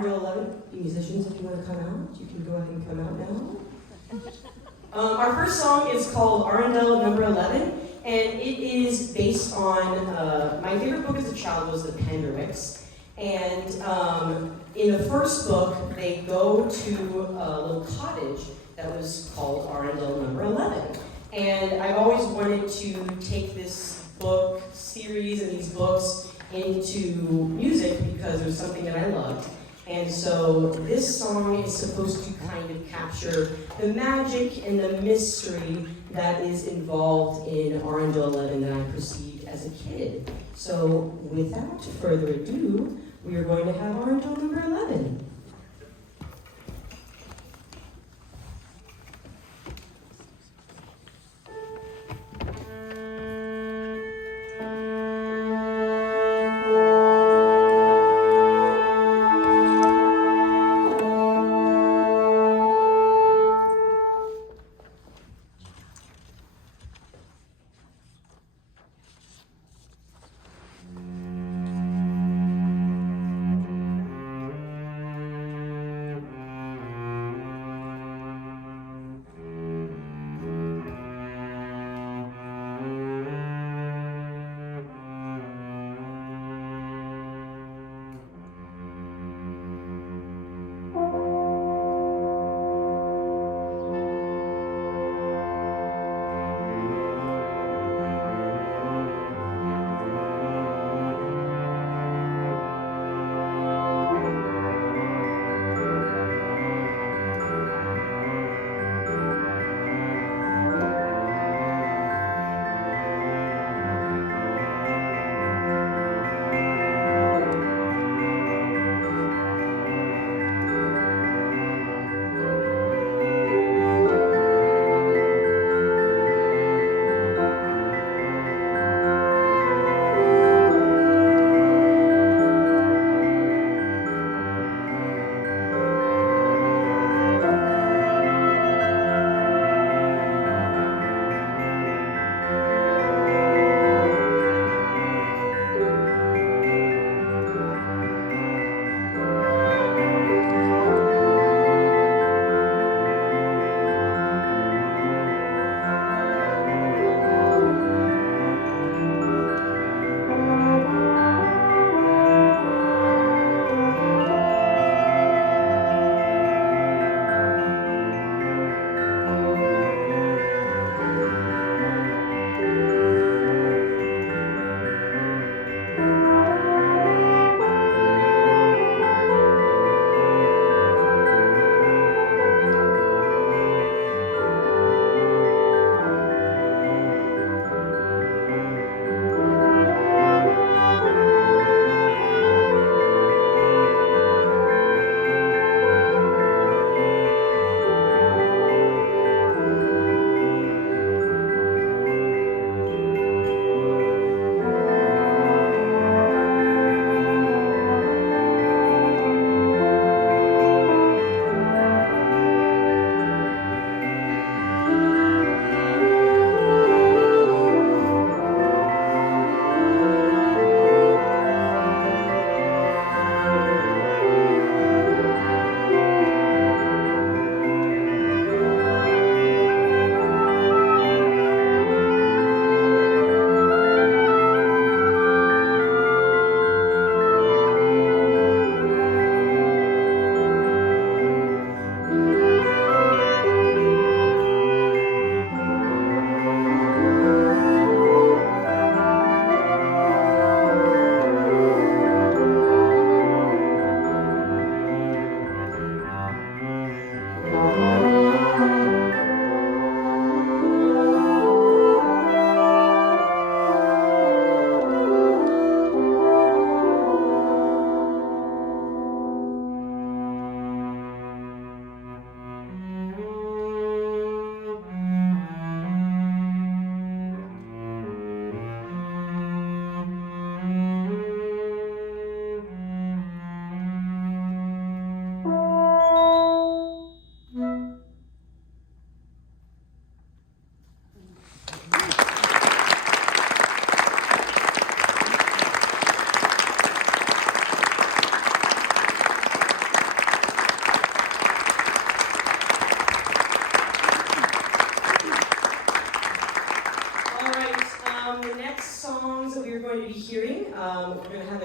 Arundel 11, you musicians, if you want to come out, you can go ahead and come out now. Our first song is called Arundel number 11, and it is based on, my favorite book as a child was the Penderwicks. And in the first book, they go to a little cottage that was called Arundel number 11. And I've always wanted to take this book series and these books into music because it was something that I loved. And so this song is supposed to kind of capture the magic and the mystery that is involved in Arundel 11 that I perceived as a kid. So without further ado, we are going to have Arundel number 11.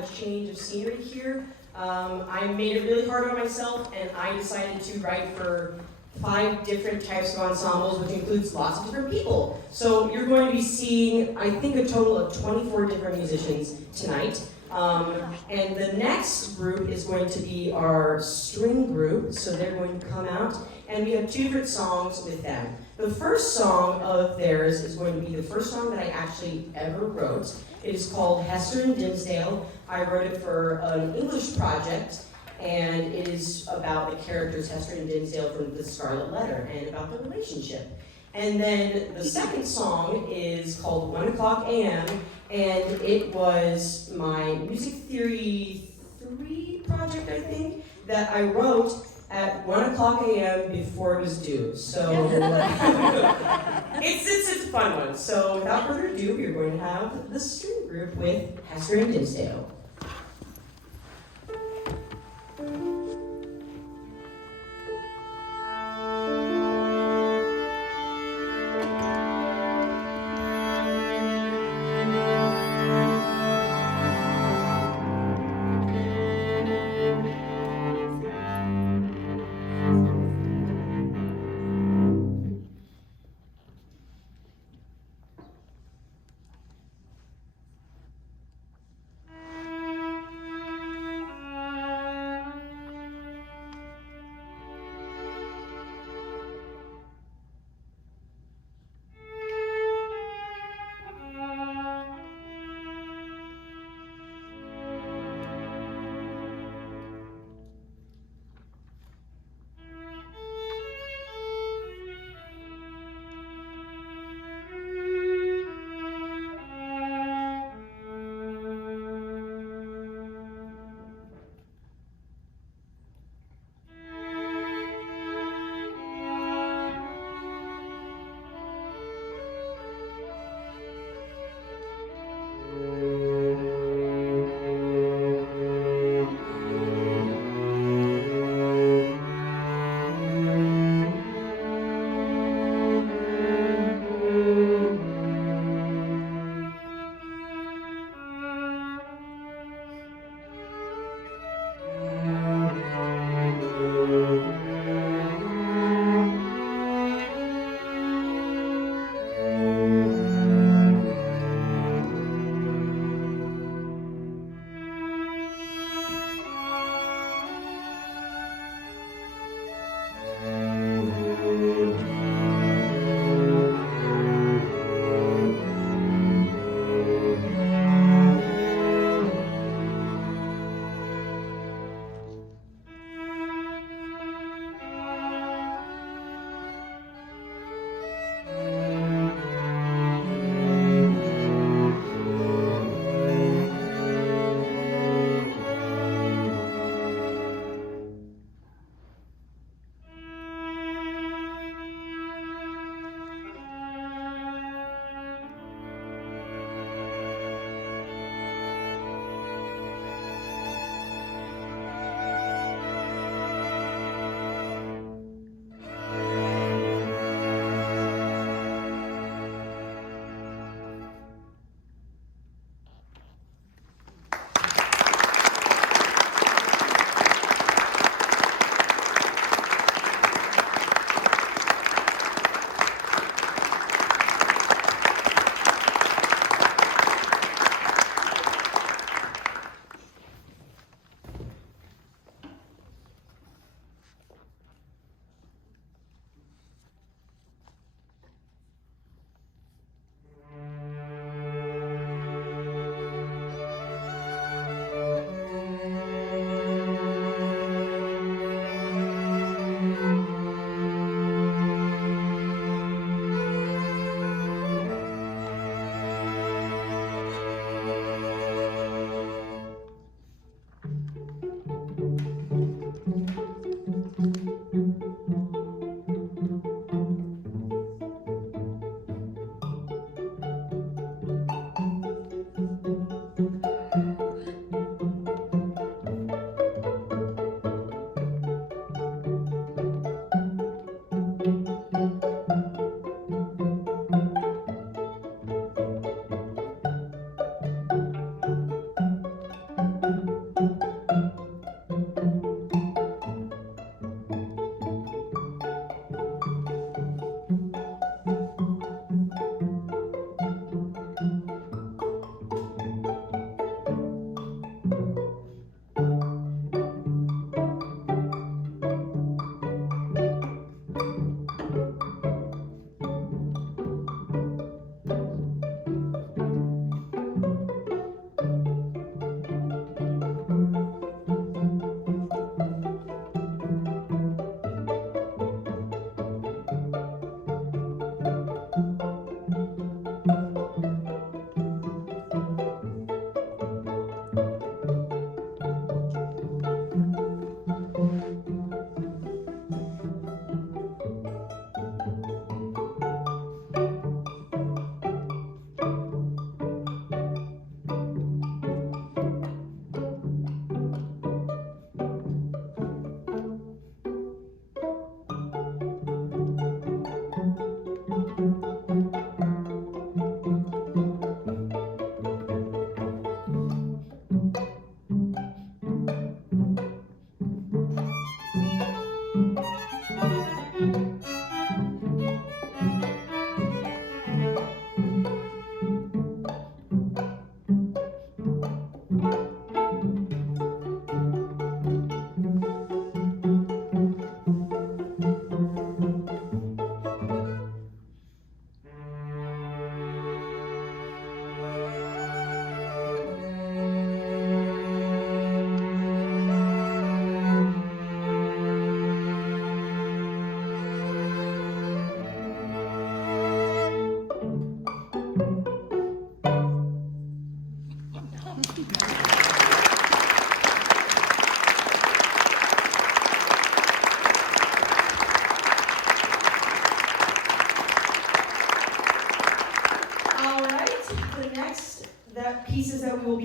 a change of scenery here. I made it really hard on myself, and I decided to write for 5 different types of ensembles, which includes lots of different people. So you're going to be seeing, I think, a total of 24 different musicians tonight. And the next group is going to be our string group, so they're going to come out, and we have 2 different songs with them. The first song of theirs is going to be the first song that I actually ever wrote. It is called Hester and Dimmesdale. I wrote it for an English project, and it is about the characters Hester and Dimmesdale from The Scarlet Letter, and about the relationship. And then the second song is called 1 o'clock a.m., and it was my music theory 3 project, I think, that I wrote at 1 o'clock a.m. before it was due. So it's a fun one. So without further ado, we're going to have the string group with Hester and Dimmesdale.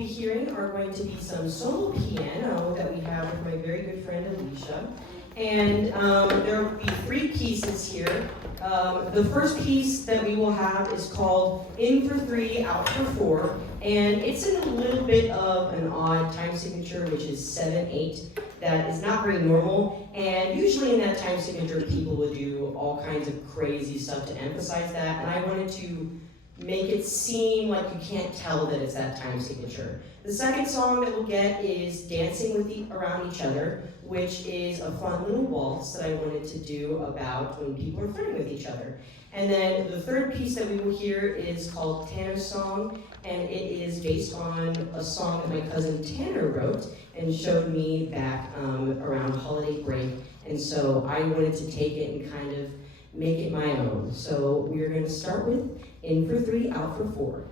be hearing are going to be some solo piano that we have with my very good friend Alicia. And there will be 3 pieces here. The first piece that we will have is called In for 3, Out for 4. And it's in a little bit of an odd time signature, which is 7/8. That is not very normal. And usually in that time signature, people would do all kinds of crazy stuff to emphasize that. And I wanted to make it seem like you can't tell that it's that time signature. The second song that we'll get is Dancing with Around Each Other, which is a fun little waltz that I wanted to do about when people are flirting with each other. And then the third piece that we will hear is called Tanner's Song, and it is based on a song that my cousin Tanner wrote and showed me back around holiday break. And so I wanted to take it and kind of make it my own. So we're going to start with In for 3, Out for 4.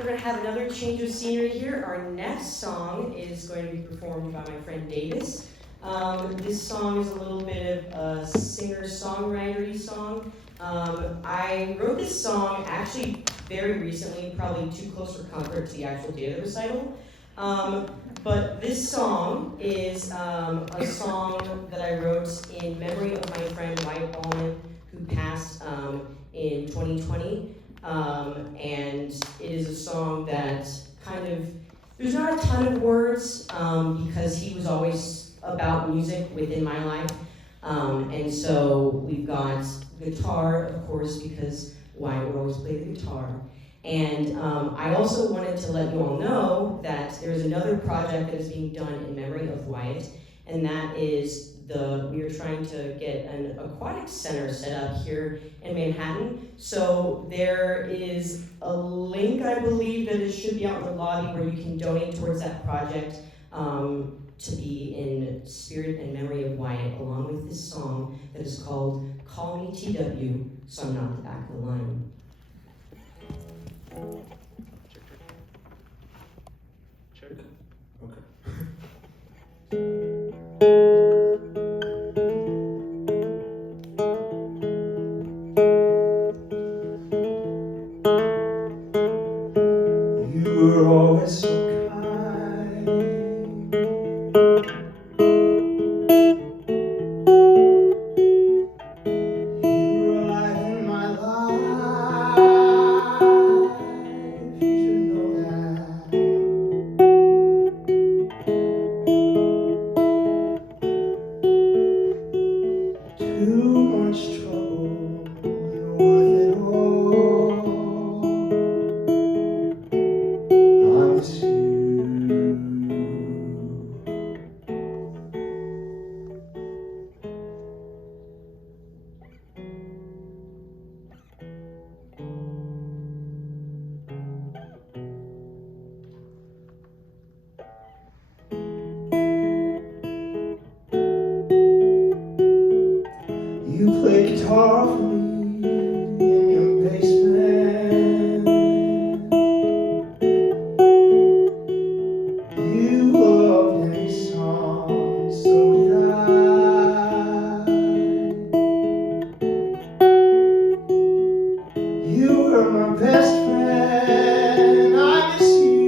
we're going to have another change of scenery here. Our next song is going to be performed by my friend Davis. This song is a little bit of a singer-songwriter-y song. I wrote this song actually very recently, probably too close for comfort to the actual date of the recital. But this song is a song that I wrote in memory of my friend Wyatt Ballman, who passed in 2020. And it is a song that kind of, there's not a ton of words because he was always about music within my life. And so we've got guitar, of course, because Wyatt would always play the guitar. And I also wanted to let you all know that there's another project that is being done in memory of Wyatt, and that is we are trying to get an aquatic center set up here in Manhattan. So there is a link, I believe, that it should be out in the lobby where you can donate towards that project to be in spirit and memory of Wyatt, along with this song that is called Call Me TW, so I'm not the back of the line. Check. Okay. You were always so kind. You were alive in my life. You should know that. Too much trouble, you're worth it all. I miss you. You play guitar for me in your basement. You loved any song, so did I. You were my best friend. I miss you.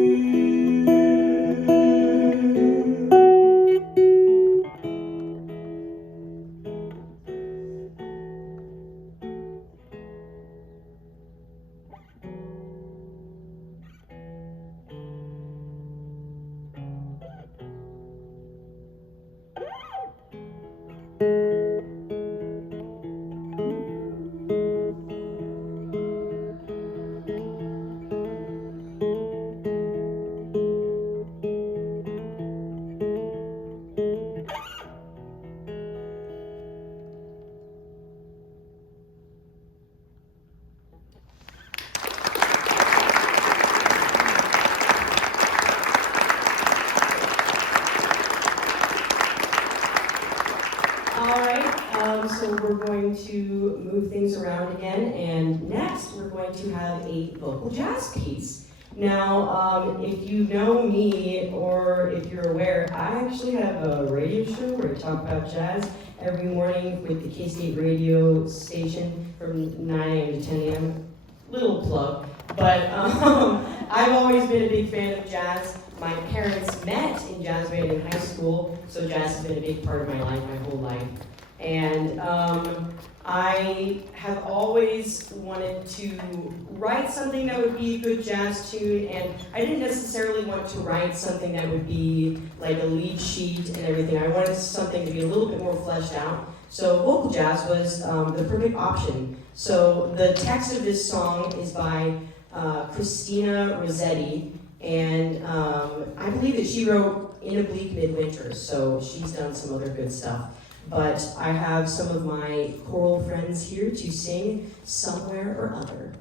So we're going to move things around again, and next we're going to have a vocal jazz piece. Now, if you know me, or if you're aware, I actually have a radio show where I talk about jazz every morning with the K-State radio station from 9 a.m. to 10 a.m. Little plug, but I've always been a big fan of jazz. My parents met in jazz band in high school, so jazz has been a big part of my life, my whole life. And I have always wanted to write something that would be a good jazz tune, and I didn't necessarily want to write something that would be like a lead sheet and everything. I wanted something to be a little bit more fleshed out. So vocal jazz was the perfect option. So the text of this song is by Christina Rossetti, and I believe that she wrote In a Bleak Midwinter, so she's done some other good stuff. But I have some of my choral friends here to sing Somewhere or Other.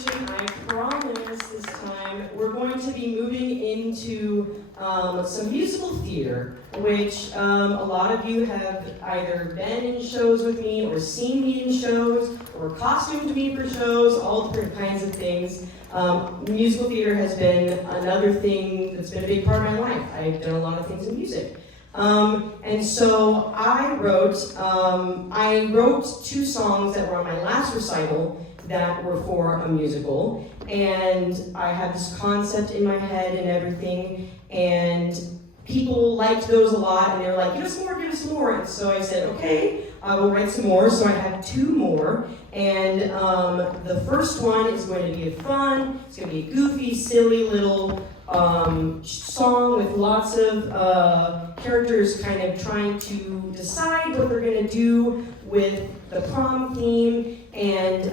transition, I promise this time, we're going to be moving into some musical theater, which a lot of you have either been in shows with me or seen me in shows or costumed me for shows, all different kinds of things. Musical theater has been another thing that's been a big part of my life. I've done a lot of things in music. And so I wrote 2 songs that were on my last recital that were for a musical, and I had this concept in my head and everything, and people liked those a lot, and they were like, give us more, and so I said, okay, I will write some more. So I have 2 more, and the first one is going to be fun, it's going to be a goofy, silly little song with lots of characters kind of trying to decide what they're going to do with the prom theme, and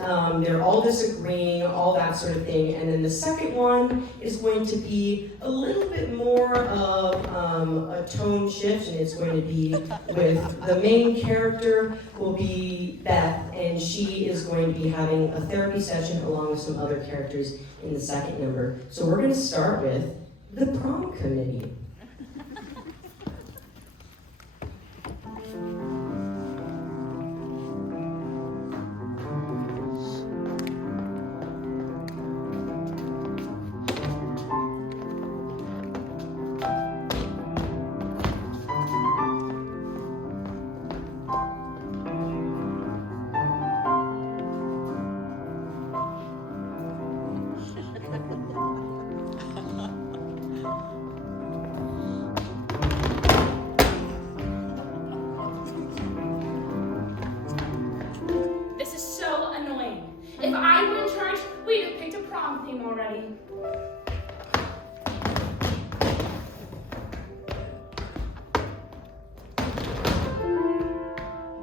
they're all disagreeing, all that sort of thing. And then the second one is going to be a little bit more of a tone shift, and it's going to be with the main character will be Beth, and she is going to be having a therapy session along with some other characters in the second number. So we're going to start with the prom committee.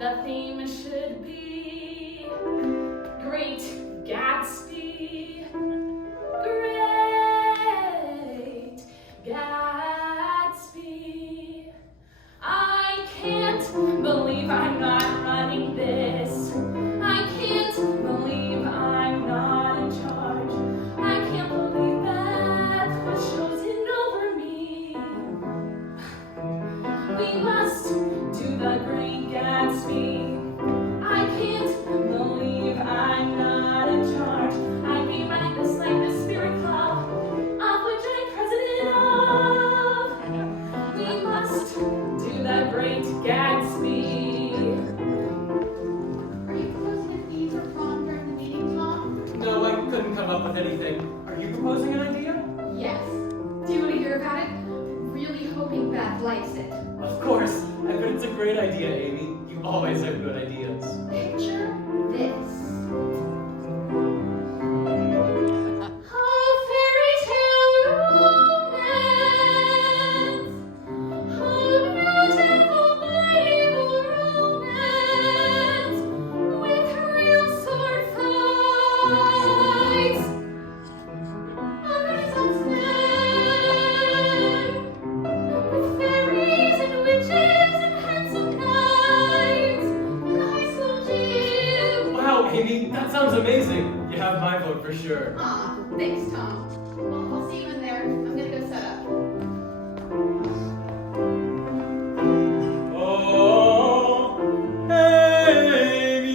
The theme should be Great Gatsby. Great Gatsby. I can't believe I'm not running this. I can't believe I'm not in charge. I can't believe that was chosen over me. We must do the Great Gatsby. I can't believe I'm not in charge. I'd be running this like the Spirit Club, of which I'm president of. We must do the Great Gatsby. Are you proposing a theme for prom during the meeting, Tom? No, I couldn't come up with anything. Are you proposing an idea? Yes. Do you want to hear about it? Really hoping Beth likes it. Of course. I bet it's a great idea, Amy. You always have good ideas. Picture this. Amy, that sounds amazing. You have my vote for sure. Aw, thanks, Tom. Well, I'll see you in there. I'm gonna go set up. Oh, Amy,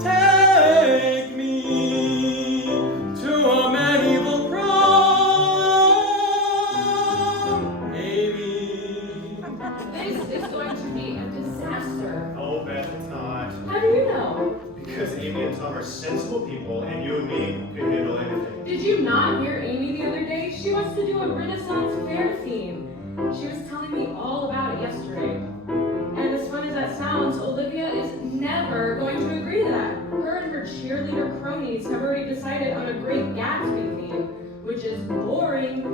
take me to a medieval prom. Amy. This is going to be a disaster. Oh, Beth, it's not. How do you know? Because Amy and Tom are sensible people, and you and me can handle anything. Did you not hear Amy the other day? She wants to do a Renaissance fair theme. She was telling me all about it yesterday. And as fun as that sounds, Olivia is never going to agree to that. Her and her cheerleader cronies have already decided on a Great Gatsby theme, which is boring.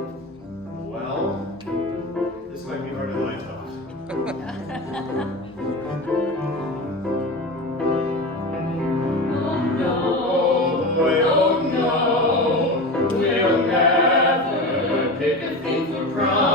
Well, this might be harder than I thought. Oh no. Oh boy, Oh no. We'll never pick a theme for prom.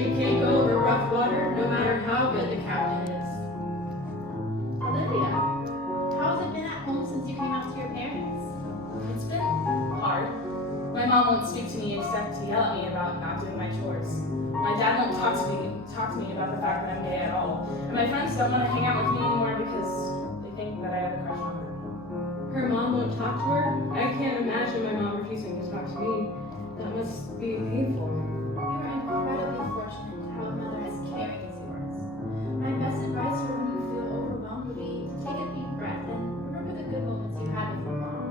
You can't go over rough water, no matter how good the captain is. Olivia, how has it been at home since you came out to your parents? It's been hard. My mom won't speak to me except to yell at me about not doing my chores. My dad won't talk to me about the fact that I'm gay at all. And my friends don't want to hang out with me anymore because they think that I have a crush on her. Her mom won't talk to her? I can't imagine my mom refusing to talk to me. That must be painful. You are incredibly fortunate to have a mother as caring as yours. My best advice for when you feel overwhelmed would be to take a deep breath and remember the good moments you had with your mom.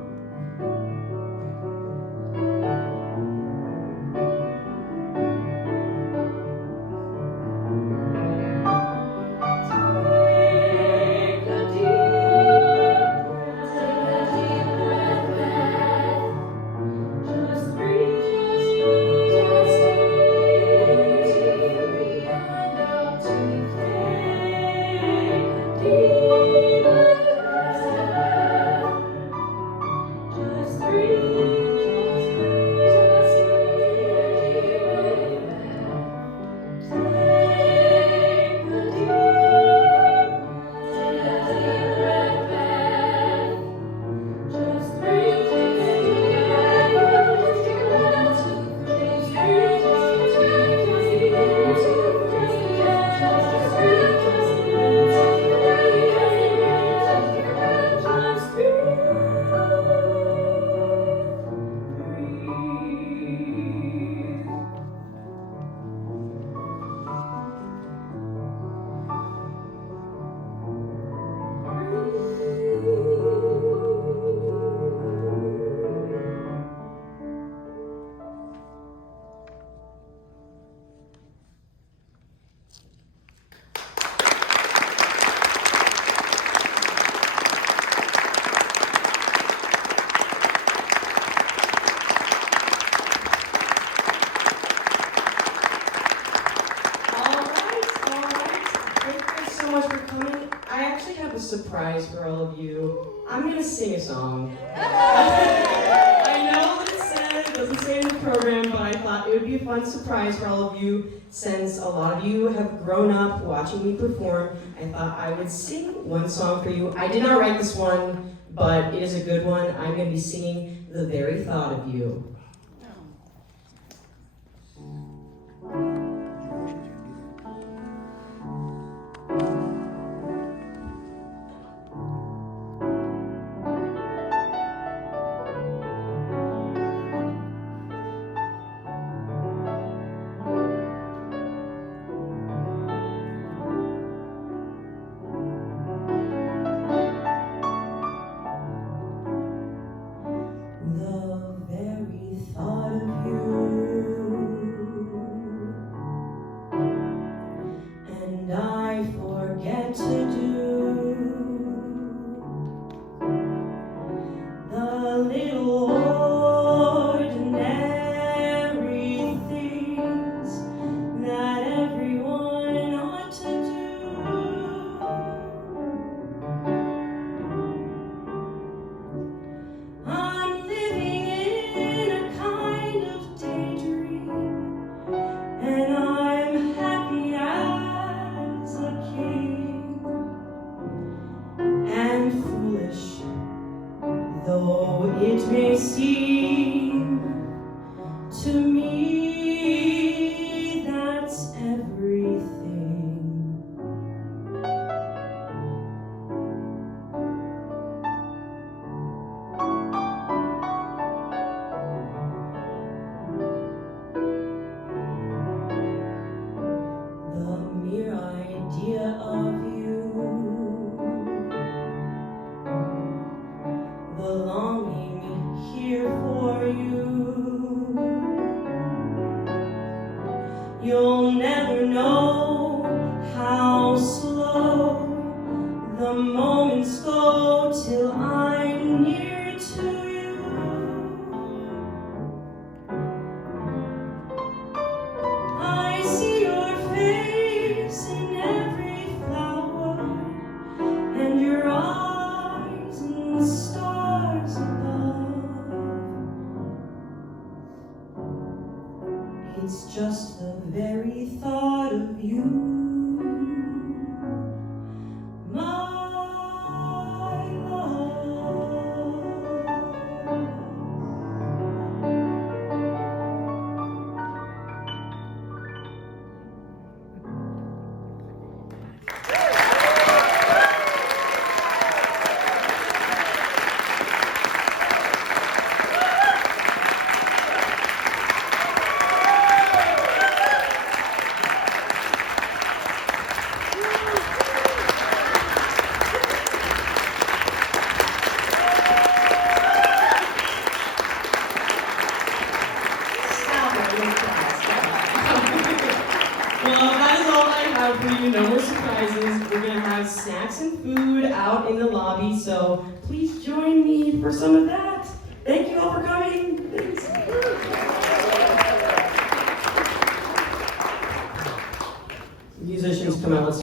Surprise for all of you. I'm gonna sing a song. I know what it says, it doesn't say in the program, but I thought it would be a fun surprise for all of you since a lot of you have grown up watching me perform. I thought I would sing one song for you. I did not write this one, but it is a good one. I'm gonna be singing The Very Thought of You. You'll never know how slow the moments go till I'm near to you. I see your face in every flower and your eyes in the stars above. It's just the very thought of you. My love. Well, that is all I have for you. No more surprises. We're going to have snacks and food out in the lobby, so please join me for some of that. Thank you all for coming. Thanks. Musicians, come out. Let's